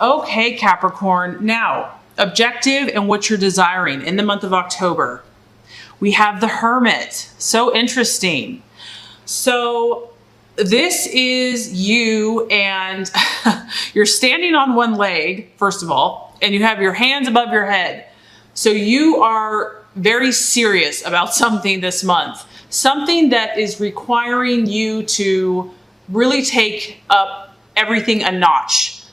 Okay, Capricorn. Now, objective and what you're desiring in the month of October. We have the Hermit. So interesting. So this is you, and you're standing on one leg, first of all, and you have your hands above your head. So you are very serious about something this month, something that is requiring you to really take up everything a notch.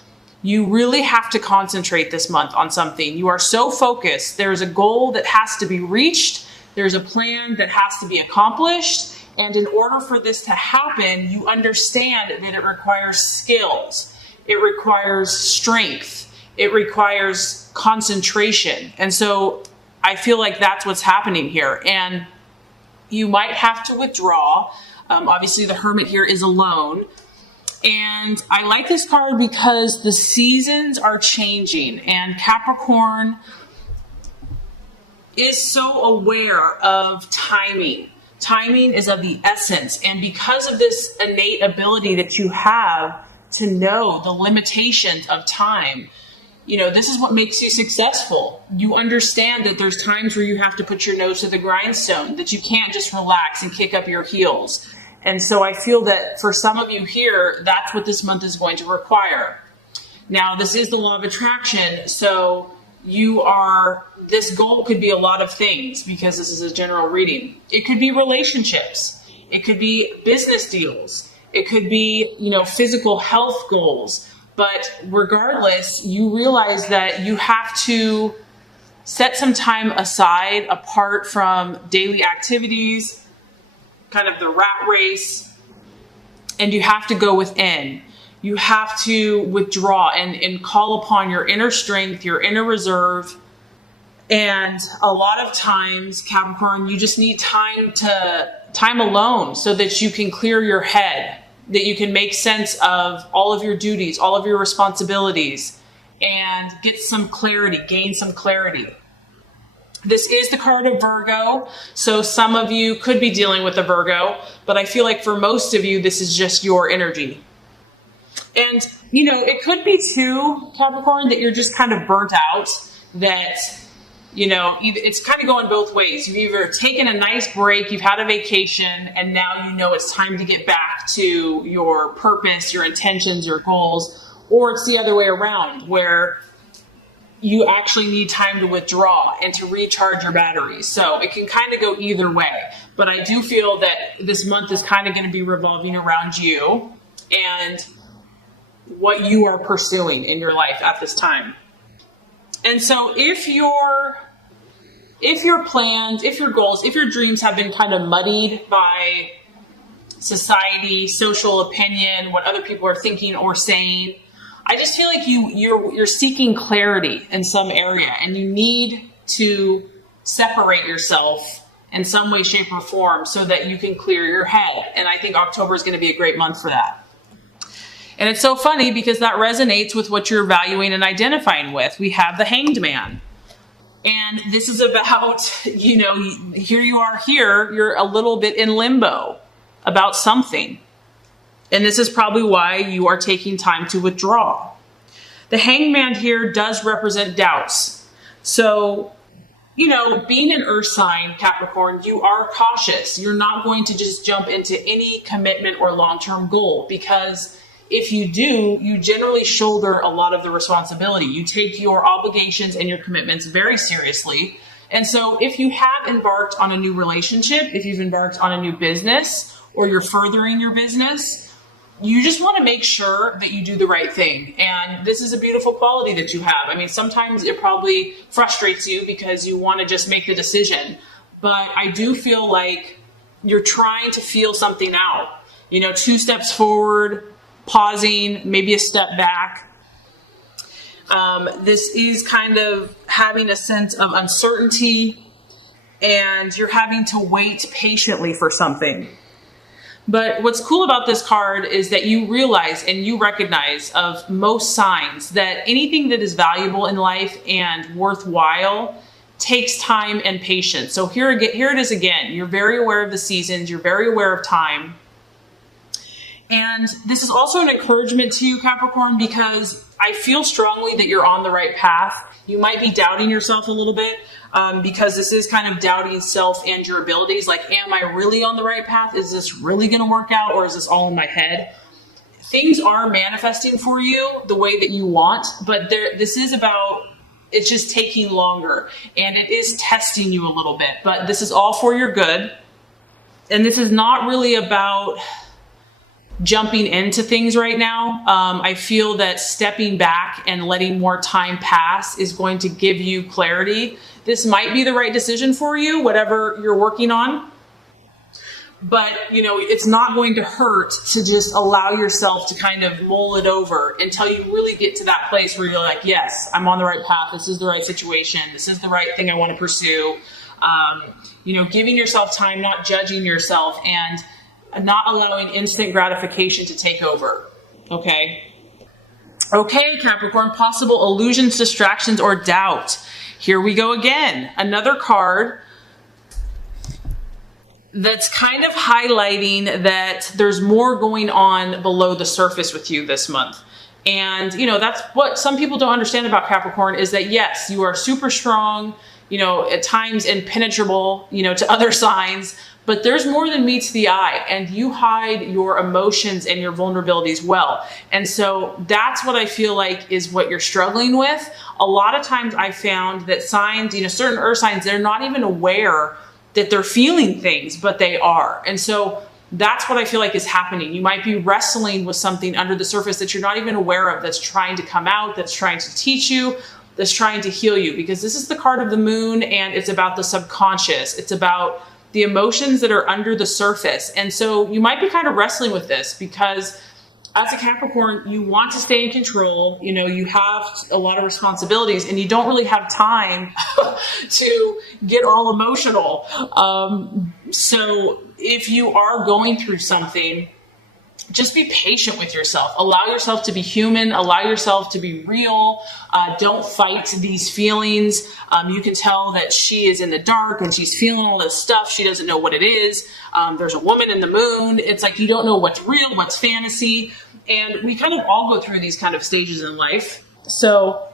You really have to concentrate this month on something. You are so focused. There's a goal that has to be reached. There's a plan that has to be accomplished. And in order for this to happen, you understand that it requires skills. It requires strength. It requires concentration. And so I feel like that's what's happening here. And you might have to withdraw. Obviously, the Hermit here is alone. And I like this card because the seasons are changing. And Capricorn is so aware of timing. Timing is of the essence. And because of this innate ability that you have to know the limitations of time, this is what makes you successful. You understand that there's times where you have to put your nose to the grindstone, that you can't just relax and kick up your heels. And so I feel that for some of you here, that's what this month is going to require. Now, this is the law of attraction. So this goal could be a lot of things because this is a general reading. It could be relationships. It could be business deals. It could be, physical health goals. But regardless, you realize that you have to set some time aside apart from daily activities, kind of the rat race, and you have to go within. You have to withdraw and call upon your inner strength, your inner reserve. And a lot of times, Capricorn, you just need time alone so that you can clear your head, that you can make sense of all of your duties, all of your responsibilities, and get some clarity, gain some clarity. This is the card of Virgo, so some of you could be dealing with a Virgo, but I feel like for most of you, this is just your energy. And, it could be too, Capricorn, that you're just kind of burnt out, that, it's kind of going both ways. You've either taken a nice break, you've had a vacation, and now it's time to get back to your purpose, your intentions, your goals, or it's the other way around, where you actually need time to withdraw and to recharge your batteries. So it can kind of go either way. But I do feel that this month is kind of going to be revolving around you and what you are pursuing in your life at this time. And so if your plans, if your goals, if your dreams have been kind of muddied by society, social opinion, what other people are thinking or saying, I just feel like you're seeking clarity in some area, and you need to separate yourself in some way, shape, or form so that you can clear your head. And I think October is going to be a great month for that. And it's so funny because that resonates with what you're valuing and identifying with. We have the Hanged Man. And this is about, here you are here, you're a little bit in limbo about something. And this is probably why you are taking time to withdraw. The Hanged Man here does represent doubts. So, being an earth sign, Capricorn, you are cautious. You're not going to just jump into any commitment or long-term goal, because if you do, you generally shoulder a lot of the responsibility. You take your obligations and your commitments very seriously. And so if you have embarked on a new relationship, if you've embarked on a new business, or you're furthering your business, you just want to make sure that you do the right thing. And this is a beautiful quality that you have. I mean, sometimes it probably frustrates you because you want to just make the decision. But I do feel like you're trying to feel something out. 2 steps forward, pausing, maybe a step back. This is kind of having a sense of uncertainty, and you're having to wait patiently for something. But what's cool about this card is that you realize and you recognize of most signs that anything that is valuable in life and worthwhile takes time and patience. So here it is again. You're very aware of the seasons. You're very aware of time. And this is also an encouragement to you, Capricorn, because I feel strongly that you're on the right path. You might be doubting yourself a little bit because this is kind of doubting self and your abilities. Like, am I really on the right path? Is this really going to work out, or is this all in my head? Things are manifesting for you the way that you want, but this is about, it's just taking longer, and it is testing you a little bit, but this is all for your good. And this is not really about jumping into things right now. I feel that stepping back and letting more time pass is going to give you clarity. This might be the right decision for you, whatever you're working on. But, it's not going to hurt to just allow yourself to kind of mull it over until you really get to that place where you're like, yes, I'm on the right path. This is the right situation. This is the right thing I want to pursue. Giving yourself time, not judging yourself, and not allowing instant gratification to take over. Okay, Capricorn, possible illusions, distractions, or doubt. Here we go again. Another card that's kind of highlighting that there's more going on below the surface with you this month. And, that's what some people don't understand about Capricorn, is that, yes, you are super strong, at times impenetrable, to other signs, but there's more than meets the eye, and you hide your emotions and your vulnerabilities well. And so that's what I feel like is what you're struggling with. A lot of times I found that signs, certain earth signs, they're not even aware that they're feeling things, but they are. And so that's what I feel like is happening. You might be wrestling with something under the surface that you're not even aware of, that's trying to come out, that's trying to teach you, that's trying to heal you, because this is the card of the moon, and it's about the subconscious. It's about the emotions that are under the surface. And so you might be kind of wrestling with this because as a Capricorn, you want to stay in control. You have a lot of responsibilities, and you don't really have time to get all emotional. So if you are going through something, just be patient with yourself. Allow yourself to be human. Allow yourself to be real. Don't fight these feelings. You can tell that she is in the dark and she's feeling all this stuff. She doesn't know what it is. There's a woman in the moon. It's like you don't know what's real, what's fantasy. And we kind of all go through these kind of stages in life. So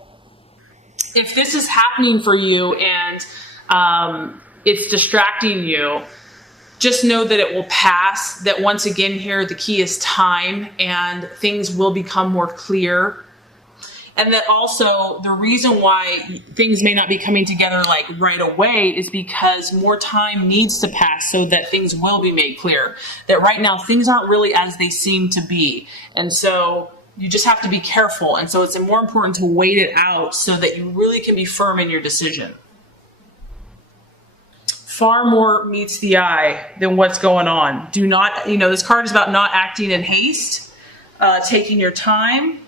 if this is happening for you and it's distracting you, just know that it will pass, that once again here, the key is time, and things will become more clear. And that also the reason why things may not be coming together like right away is because more time needs to pass so that things will be made clear. That right now things aren't really as they seem to be. And so you just have to be careful. And so it's more important to wait it out so that you really can be firm in your decision. Far more meets the eye than what's going on. Do not, this card is about not acting in haste, taking your time,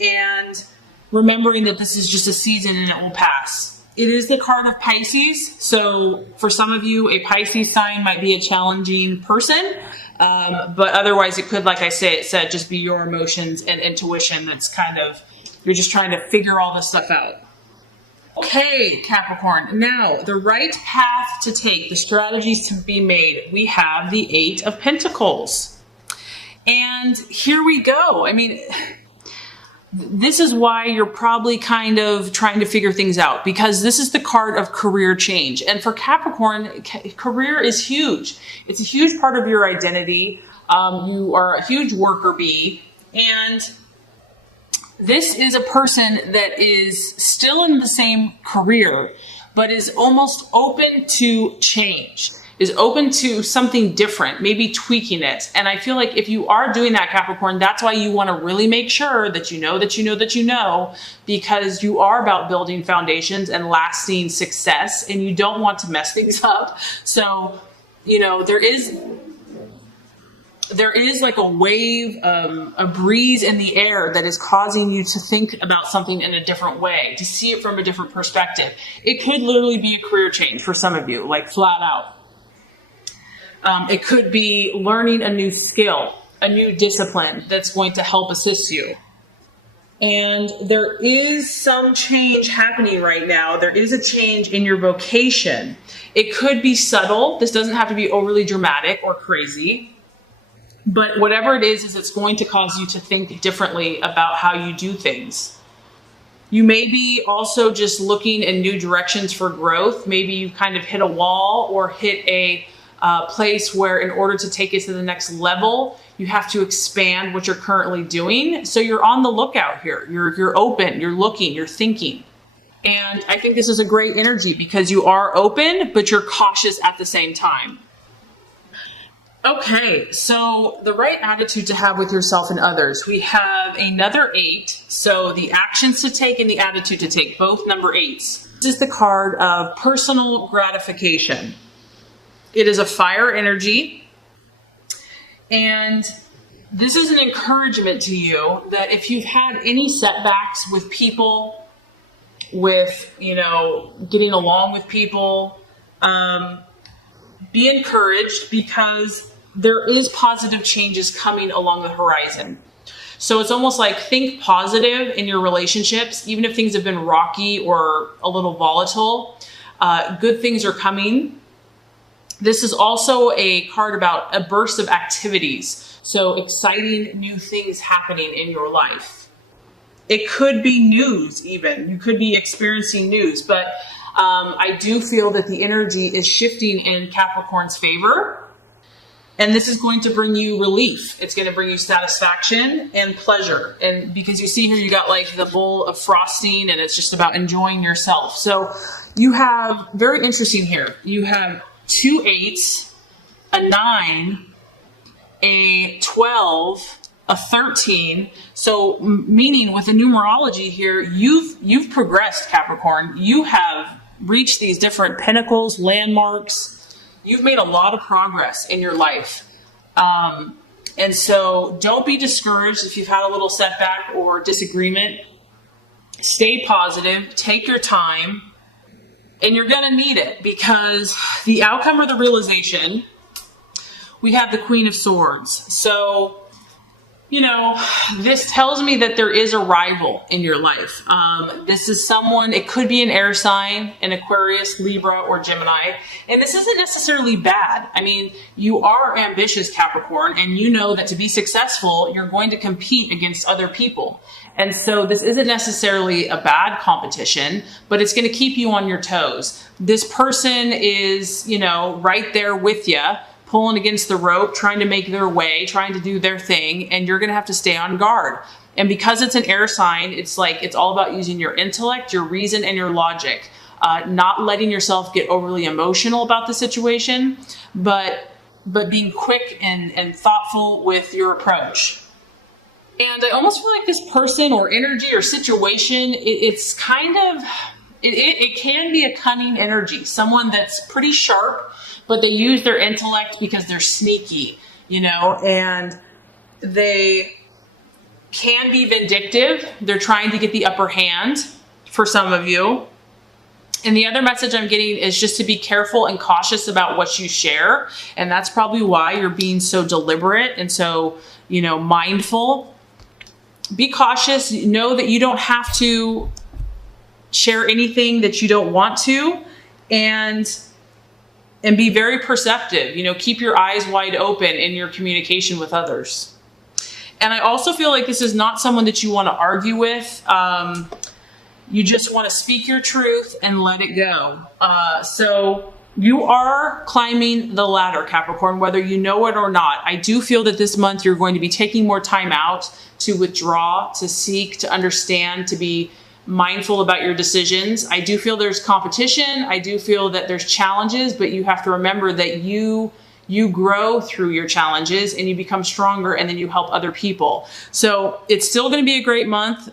and remembering that this is just a season and it will pass. It is the card of Pisces. So for some of you, a Pisces sign might be a challenging person. But otherwise it could, like I said, just be your emotions and intuition. That's kind of, you're just trying to figure all this stuff out. Okay, Capricorn, now the right path to take, the strategies to be made. We have the 8 of Pentacles. And here we go. I mean, this is why you're probably kind of trying to figure things out, because this is the card of career change. And for Capricorn, career is huge. It's a huge part of your identity. You are a huge worker bee. And this is a person that is still in the same career, but is almost open to change, is open to something different, maybe tweaking it. And I feel like if you are doing that, Capricorn, that's why you want to really make sure that you know, because you are about building foundations and lasting success, and you don't want to mess things up. So, there is like a wave, a breeze in the air that is causing you to think about something in a different way, to see it from a different perspective. It could literally be a career change for some of you, like flat out. It could be learning a new skill, a new discipline that's going to help assist you. And there is some change happening right now. There is a change in your vocation. It could be subtle. This doesn't have to be overly dramatic or crazy. But whatever it is it's going to cause you to think differently about how you do things. You may be also just looking in new directions for growth. Maybe you kind of hit a wall or hit a place where in order to take it to the next level, you have to expand what you're currently doing. So you're on the lookout here. You're open, you're looking, you're thinking. And I think this is a great energy because you are open, but you're cautious at the same time. Okay, so the right attitude to have with yourself and others. We have another 8. So the actions to take and the attitude to take, both number 8s. This is the card of personal gratification. It is a fire energy. And this is an encouragement to you that if you've had any setbacks with people, with, getting along with people, be encouraged because there is positive changes coming along the horizon. So it's almost like think positive in your relationships, even if things have been rocky or a little volatile, good things are coming. This is also a card about a burst of activities. So exciting new things happening in your life. It could be news even. You could be experiencing news, but I do feel that the energy is shifting in Capricorn's favor. And this is going to bring you relief. It's going to bring you satisfaction and pleasure. And because you see here, you got like the bowl of frosting and it's just about enjoying yourself. So you have, very interesting here, you have 2 8s, a 9, a 12, a 13. So meaning with the numerology here, you've progressed, Capricorn. You have reached these different pinnacles, landmarks. You've made a lot of progress in your life. And so don't be discouraged if you've had a little setback or disagreement. Stay positive, take your time, and you're going to need it because the outcome or the realization, we have the Queen of Swords. So, this tells me that there is a rival in your life. This is someone, it could be an air sign, an Aquarius, Libra, or Gemini. And this isn't necessarily bad. I mean, you are ambitious, Capricorn, and you know that to be successful, you're going to compete against other people. And so this isn't necessarily a bad competition, but it's going to keep you on your toes. This person is, right there with you, pulling against the rope, trying to make their way, trying to do their thing, and you're going to have to stay on guard. And because it's an air sign, it's all about using your intellect, your reason, and your logic, not letting yourself get overly emotional about the situation, but being quick and thoughtful with your approach. And I almost feel like this person or energy or situation, it's kind of, it can be a cunning energy, someone that's pretty sharp, but they use their intellect because they're sneaky, and they can be vindictive. They're trying to get the upper hand for some of you. And the other message I'm getting is just to be careful and cautious about what you share. And that's probably why you're being so deliberate and so, mindful. Be cautious. Know that you don't have to share anything that you don't want to. And be very perceptive, keep your eyes wide open in your communication with others. And I also feel like this is not someone that you want to argue with. You just want to speak your truth and let it go. So you are climbing the ladder, Capricorn, whether you know it or not. I do feel that this month you're going to be taking more time out to withdraw, to seek, to understand, to be mindful about your decisions. I do feel there's competition. I do feel that there's challenges, but you have to remember that you grow through your challenges and you become stronger and then you help other people. So it's still going to be a great month.